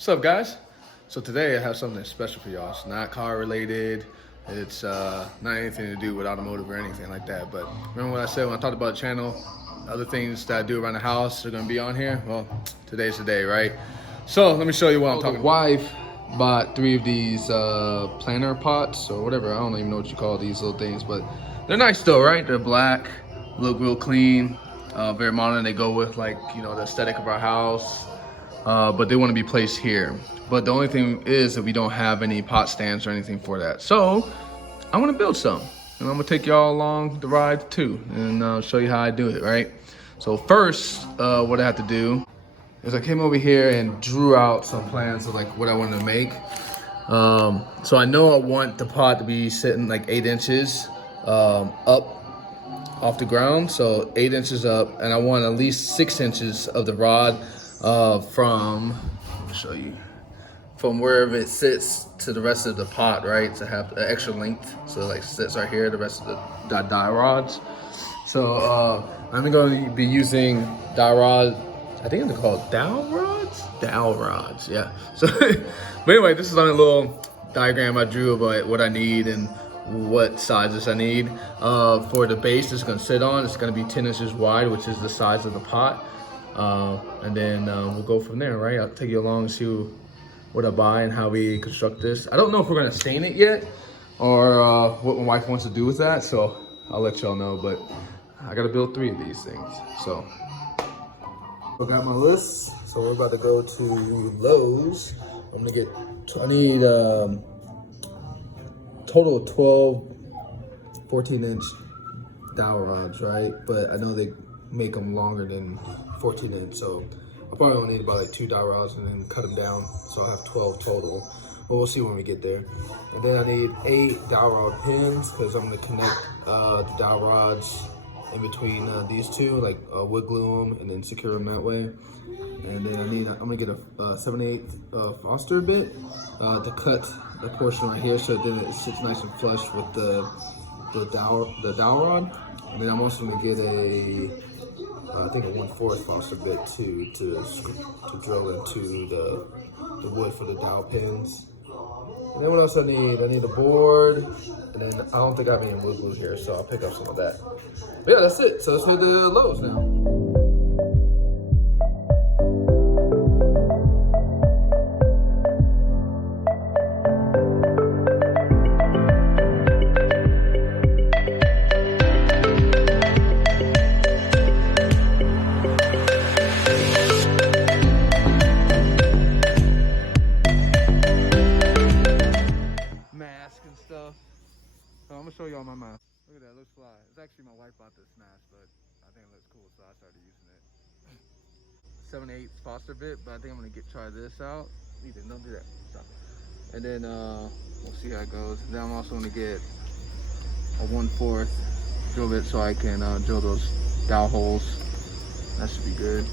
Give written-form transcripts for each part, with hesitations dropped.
What's up, guys? So today I have something special for y'all. It's not car related. It's not anything to do with automotive or anything like that. But remember what I said when I talked about the channel? Other things that I do around the house are gonna be on here. Well, today's the day, right? So let me show you what I'm talking about. Wife bought 3 of these planter pots or whatever. I don't even know what you call these little things, but they're nice though, right? They're black, look real clean, very modern. They go with, like, you know, the aesthetic of our house. But they want to be placed here. But the only thing is that we don't have any pot stands or anything for that. So I'm gonna build some, and I'm gonna take y'all along the ride too, and show you how I do it, right? So first, what I have to do is I came over here and drew out some plans of like what I wanted to make. So I know I want the pot to be sitting like 8 inches up off the ground, so 8 inches up, and I want at least 6 inches of the rod from, let me show you, from wherever it sits to the rest of the pot, right? To have an extra length, so like sits right here, the rest of the dowel rods. So I'm going to be using dowel rod. I think they're called dowel rods. Dowel rods, yeah. So, but anyway, this is on a little diagram I drew about what I need and what sizes I need. For the base it's gonna sit on, it's gonna be 10 inches wide, which is the size of the pot. And then we'll go from there, right? I'll take you along and see what I buy and how we construct this. I don't know if we're gonna stain it yet or what my wife wants to do with that, so I'll let y'all know, but I gotta build 3 of these things, so. I got my list, so we're about to go to Lowe's. I'm gonna get, I need total of 12 14-inch dowel rods, right? But I know they make them longer than 14 inch, so I'll probably only need about like 2 dowel rods and then cut them down, so I'll have 12 total. But we'll see when we get there. And then I need 8 dowel rod pins because I'm gonna connect the dowel rods in between these two, like wood glue them and then secure them that way. And then I'm gonna get a 7/8 Foster bit to cut the portion right here, so then it sits nice and flush with the dowel rod. And then I'm also gonna get I think a 1/4 Foster bit too to drill into the wood for the dowel pins. And then what else I need? I need a board, and then I don't think I have any wood glue here, so I'll pick up some of that. But yeah, that's it. So let's head to Lowe's now. I'm gonna show y'all my mask. Look at that, it looks fly. It's actually my wife bought this mask, but I think it looks cool, so I started using it. 7/8 Foster bit, but I think I'm gonna try this out. Ethan, don't do that. Stop. And then we'll see how it goes. And then I'm also gonna get a 1/4 drill bit so I can drill those dowel holes. That should be good.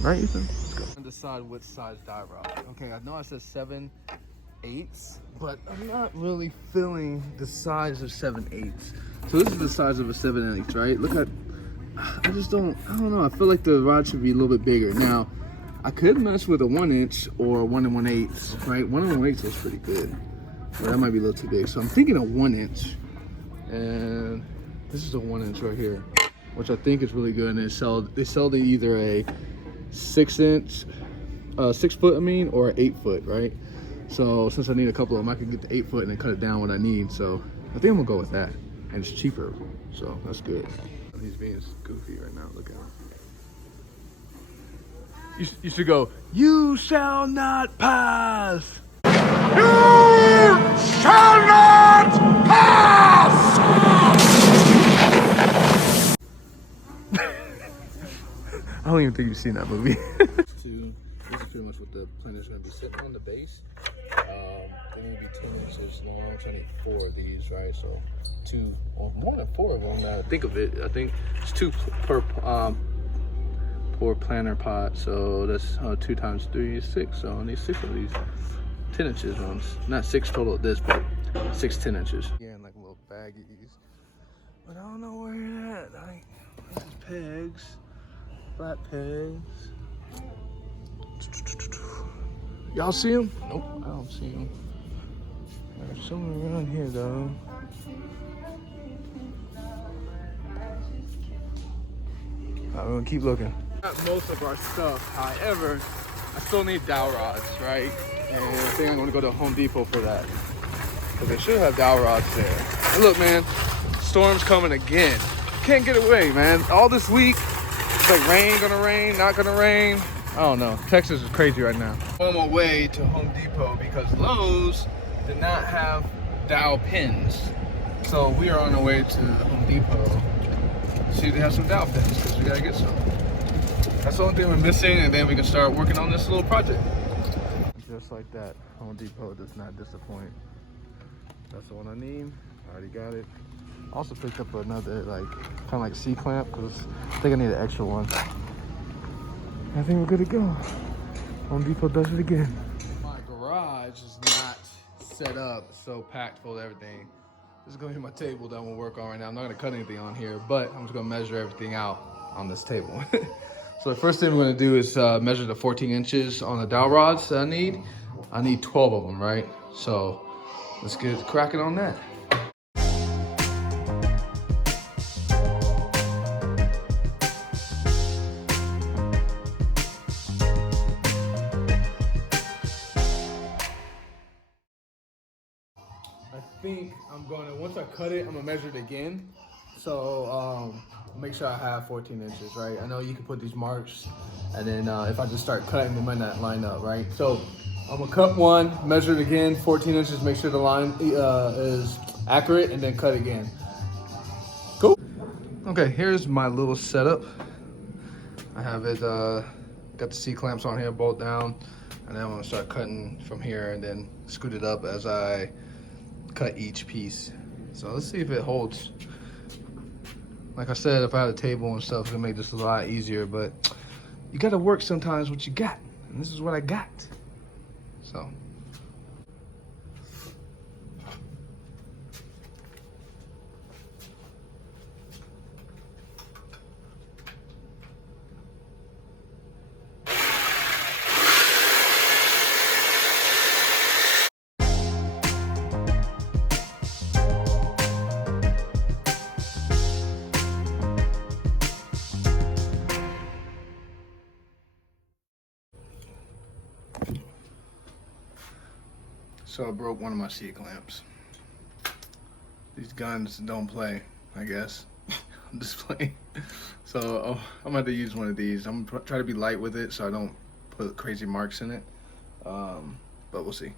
Right, Ethan? Let's go. And decide which size dowel rod. Okay, I know I said 7/8, but I'm not really feeling the size of 7/8. So this is the size of a 7/8, right? Look at, I don't know. I feel like the rod should be a little bit bigger. Now, I could mess with a 1 inch or 1 1/8, right? 1 1/8 looks pretty good, but that might be a little too big. So I'm thinking a 1 inch, and this is a 1 inch right here, which I think is really good. And they sell either a 6 foot, or 8 foot, right? So since I need a couple of them, I can get the 8 foot and then cut it down what I need. So I think I'm gonna go with that, and it's cheaper, so that's good. He's being goofy right now. Look at him. You should go, "You shall not pass. You shall not pass." I don't even think you've seen that movie. This is pretty much what the planter's gonna be sitting on, the base. They're gonna be 10 inches long. I'm trying to get 4 of these, right? So 2, or more than 4 of them now I think of it. I think it's 2 per planter pot. So that's 2 times 3 is 6. So I need 6 of these 10 inches ones. Not 6 total of this, but 6 10 inches. Yeah, and like little baggies. But I don't know where you're at. Like, this is pegs. Flat pegs. Y'all see him? Nope, I don't see him. There's someone around here though. Alright, we're gonna keep looking. Got most of our stuff. However, I still need dowel rods, right? And I think I'm gonna go to Home Depot for that. But they should have dowel rods there. And look, man, storm's coming again. Can't get away, man. All this week, it's like rain, gonna rain, not gonna rain. I don't know. Texas is crazy right now. I'm on my way to Home Depot because Lowe's did not have dowel pins. So we are on our way to Home Depot. See if they have some dowel pins because we gotta get some. That's the only thing we're missing, and then we can start working on this little project. Just like that, Home Depot does not disappoint. That's the one I need. I already got it. Also picked up another kind of like C-clamp because I think I need an extra one. I think we're good to go. Home Depot does it again. My garage is not set up so packed full of everything. This is gonna be my table that I'm gonna work on right now. I'm not gonna cut anything on here, but I'm just gonna measure everything out on this table. So the first thing we're gonna do is measure the 14 inches on the dowel rods that I need. I need 12 of them, right? So let's get cracking on that. I think I'm gonna, once I cut it, I'm gonna measure it again. So make sure I have 14 inches, right? I know you can put these marks, and then if I just start cutting, they might not line up, right? So I'm gonna cut one, measure it again, 14 inches, make sure the line is accurate, and then cut again. Cool. Okay, here's my little setup. I have it, got the C-clamps on here, bolt down, and then I'm gonna start cutting from here and then scoot it up as I cut each piece. So let's see if it holds. Like I said, if I had a table and stuff, it would make this a lot easier, but you gotta work sometimes what you got, and this is what I got. So. So I broke one of my C-clamps. These guns don't play, I guess. I'm just playing. So I'm gonna have to use one of these. I'm gonna try to be light with it so I don't put crazy marks in it. But we'll see.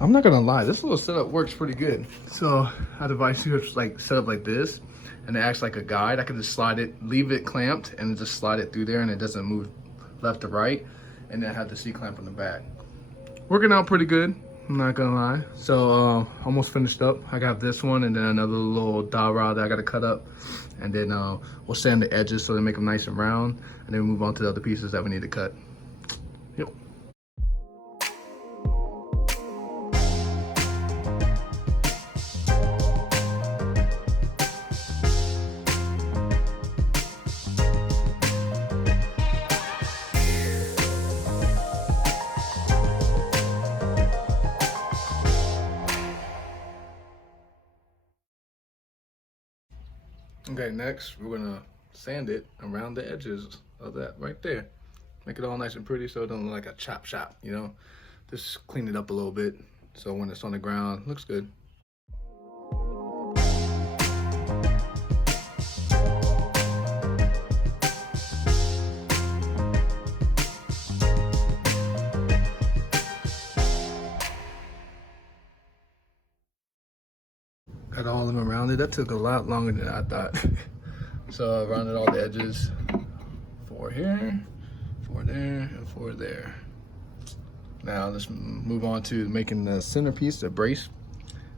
I'm not gonna lie, this little setup works pretty good. So I had a device here like set up like this, and it acts like a guide. I can just slide it, leave it clamped, and just slide it through there, and it doesn't move left to right. And then I have the C-clamp on the back. Working out pretty good, I'm not gonna lie. So almost finished up. I got this one, and then another little dowel rod that I gotta cut up, and then we'll sand the edges so they make them nice and round, and then move on to the other pieces that we need to cut. Yep. Okay, next we're gonna sand it around the edges of that right there. Make it all nice and pretty so it doesn't look like a chop shop, you know? Just clean it up a little bit so when it's on the ground, it looks good. Got all of them around it. That took a lot longer than I thought. So I rounded all the edges. 4 here, 4 there, and 4 there. Now let's move on to making the centerpiece, the brace.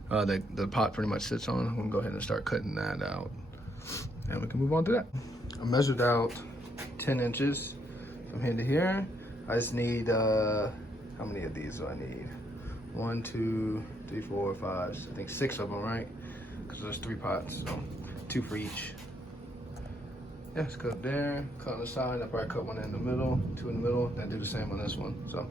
the pot pretty much sits on. We can go ahead and start cutting that out, and we can move on to that. I measured out 10 inches from here to here. I just need, how many of these do I need? 1, 2, 3, 4, 5, I think 6 of them, right? Because there's 3 pots, so 2 for each. Yeah, it's cut there, cut on the side. I probably cut 1 in the middle, 2 in the middle, then do the same on this one, so.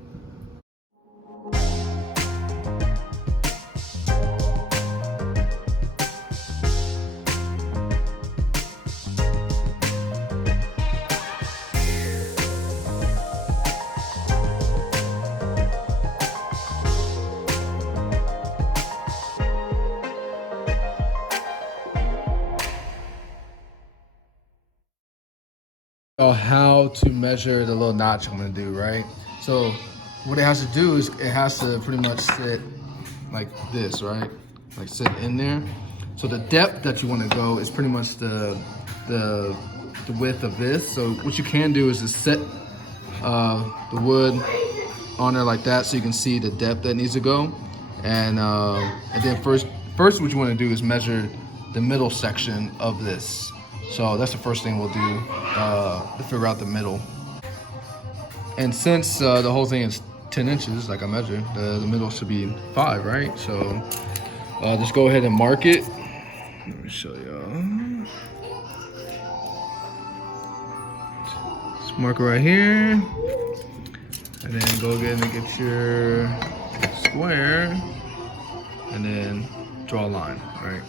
How to measure the little notch I'm gonna do, right? So what it has to do is it has to pretty much sit like this, right? Like sit in there. So the depth that you want to go is pretty much the width of this. So what you can do is just set the wood on there like that, so you can see the depth that needs to go. And then first what you want to do is measure the middle section of this. So that's the first thing we'll do to figure out the middle. And since the whole thing is 10 inches, like I measured, the middle should be 5, right? So just go ahead and mark it. Let me show y'all. Just mark it right here. And then go ahead and get your square. And then draw a line, right?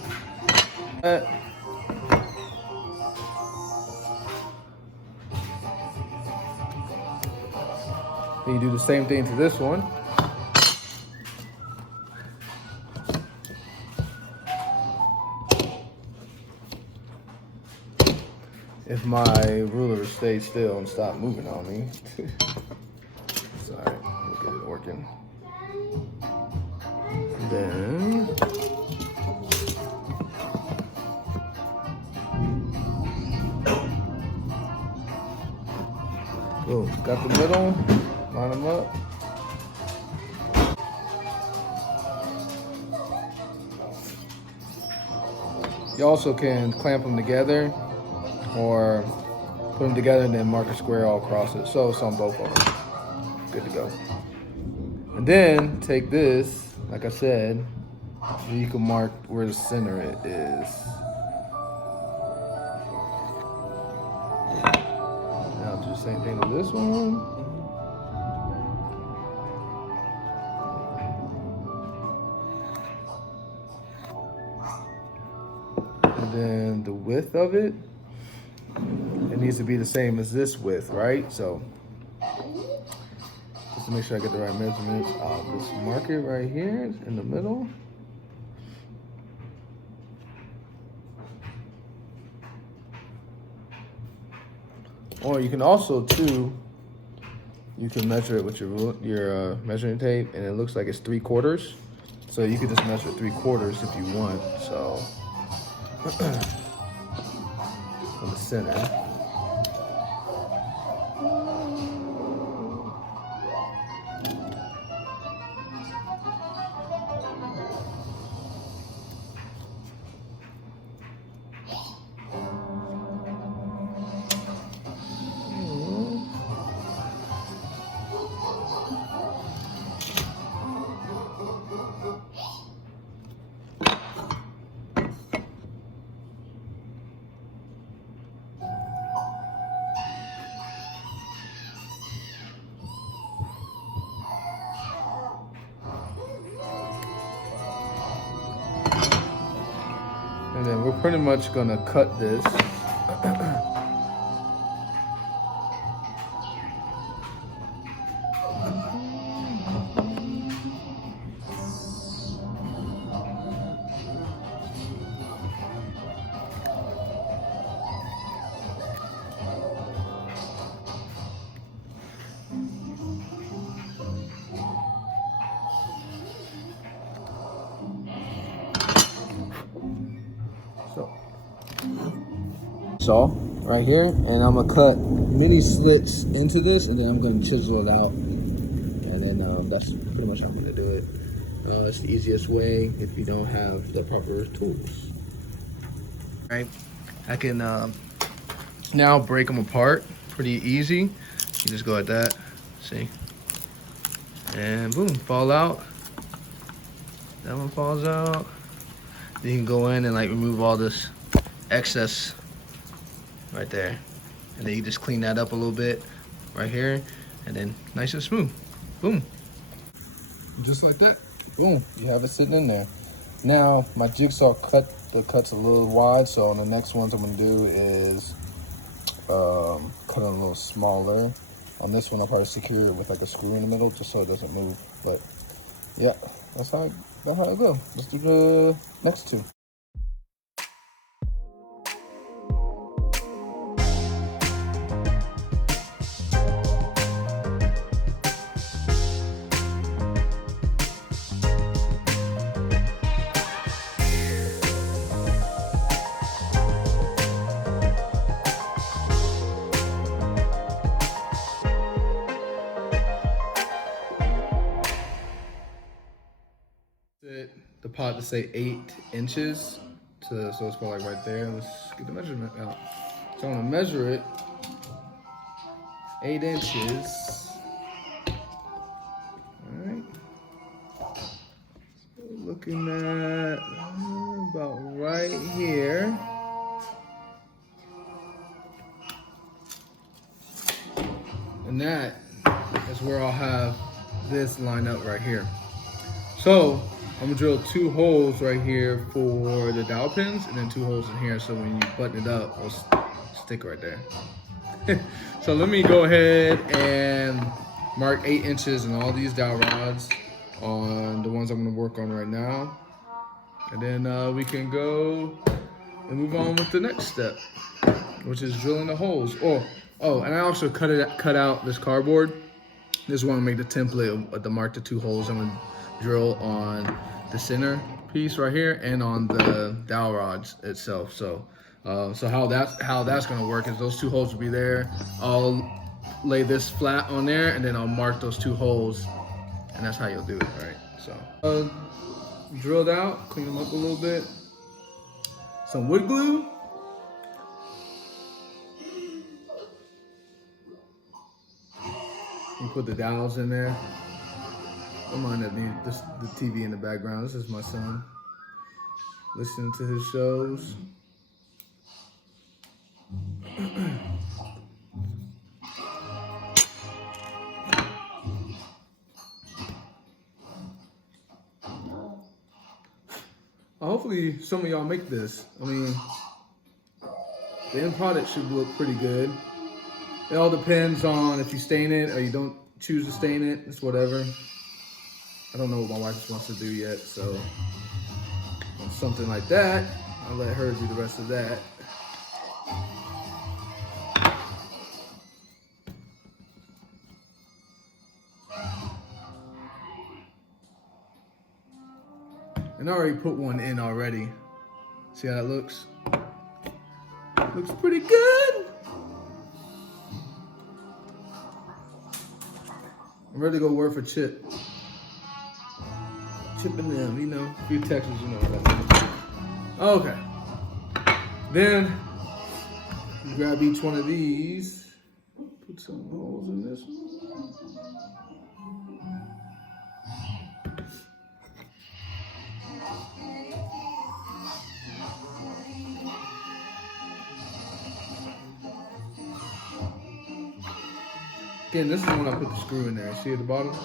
Then you do the same thing to this one. If my ruler stays still and stop moving on me. It's all right, we'll get it working. Then boom, got the middle. Line them up. You also can clamp them together or put them together and then mark a square all across it. So it's on both of them. Good to go. And then take this, like I said, you can mark where the center it is. Now do the same thing with this one. Then the width of it needs to be the same as this width, right? So just to make sure I get the right measurements, I'll just mark it right here in the middle. Or you can also too, you can measure it with your measuring tape, and it looks like it's 3/4. So you could just measure 3/4 if you want. So on the center. And then we're pretty much gonna cut this. Saw right here, and I'm gonna cut mini slits into this, and then I'm gonna chisel it out, and then that's pretty much how I'm gonna do it. It's the easiest way if you don't have the proper tools. Right, I can now break them apart pretty easy. You just go like that, see, and boom, fall out. That one falls out. Then you can go in and like remove all this excess right there, and then you just clean that up a little bit right here, and then nice and smooth. Boom, just like that. Boom, you have it sitting in there. Now my jigsaw cuts a little wide, so on the next ones I'm gonna do is cut it a little smaller. On this one I'll probably secure it with like a screw in the middle just so it doesn't move. But yeah, that's how it goes. Let's do the next two. The pot to say 8 inches, so it's about like right there. Let's get the measurement out. So I'm gonna measure it 8 inches. All right. So looking at about right here. And that is where I'll have this line up right here. So I'm gonna drill 2 holes right here for the dowel pins, and then 2 holes in here, so when you button it up, it'll stick right there. So let me go ahead and mark 8 inches in all these dowel rods on the ones I'm gonna work on right now. And then we can go and move on with the next step, which is drilling the holes. Oh, and I also cut out this cardboard. This one to make the template of the mark the 2 holes I'm gonna drill on the center piece right here and on the dowel rods itself. So how that's gonna work is those 2 holes will be there. I'll lay this flat on there, and then I'll mark those 2 holes, and that's how you'll do it, right? So drilled out, clean them up a little bit. Some wood glue. You put the dowels in there. Don't mind that the TV in the background. This is my son listening to his shows. Hopefully some of y'all make this. I mean, the end product should look pretty good. It all depends on if you stain it or you don't choose to stain it. It's whatever. I don't know what my wife wants to do yet, so on something like that, I'll let her do the rest of that. And I already put one in already. See how that looks? Looks pretty good. I'm ready to go work for Chip. Chip and them, you know, a few Texas, you know what that means. Okay. Then, you grab each one of these, put some holes in this one. Again, this is when I put the screw in there. See at the bottom?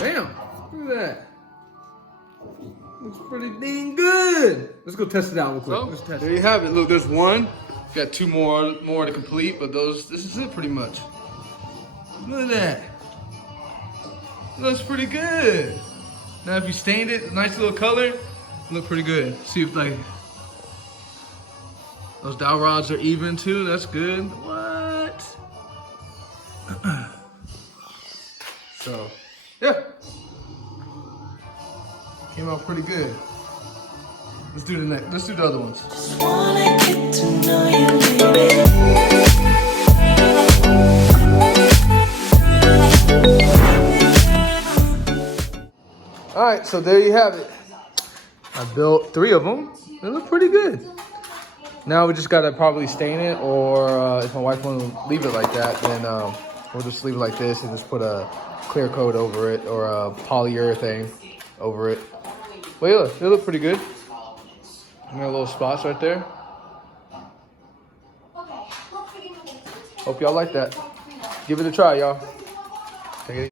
Bam! Look at that. Looks pretty dang good. Let's go test it out real quick. So, there you have it. Look, there's one. Got 2 more to complete, but this is it pretty much. Look at that. Looks pretty good. Now if you stained it, nice little color, look pretty good. See if like Those dowel rods are even too. That's good. What? So, yeah. Came out pretty good. Let's do the next. Let's do the other ones. Just wanna get to know you, baby. All right, so there you have it. I built 3 of them. They look pretty good. Now we just gotta probably stain it, or if my wife wants to leave it like that, then we'll just leave it like this and just put a clear coat over it or a polyurethane over it. But yeah, they look pretty good. Got little spots right there. Hope y'all like that. Give it a try, y'all.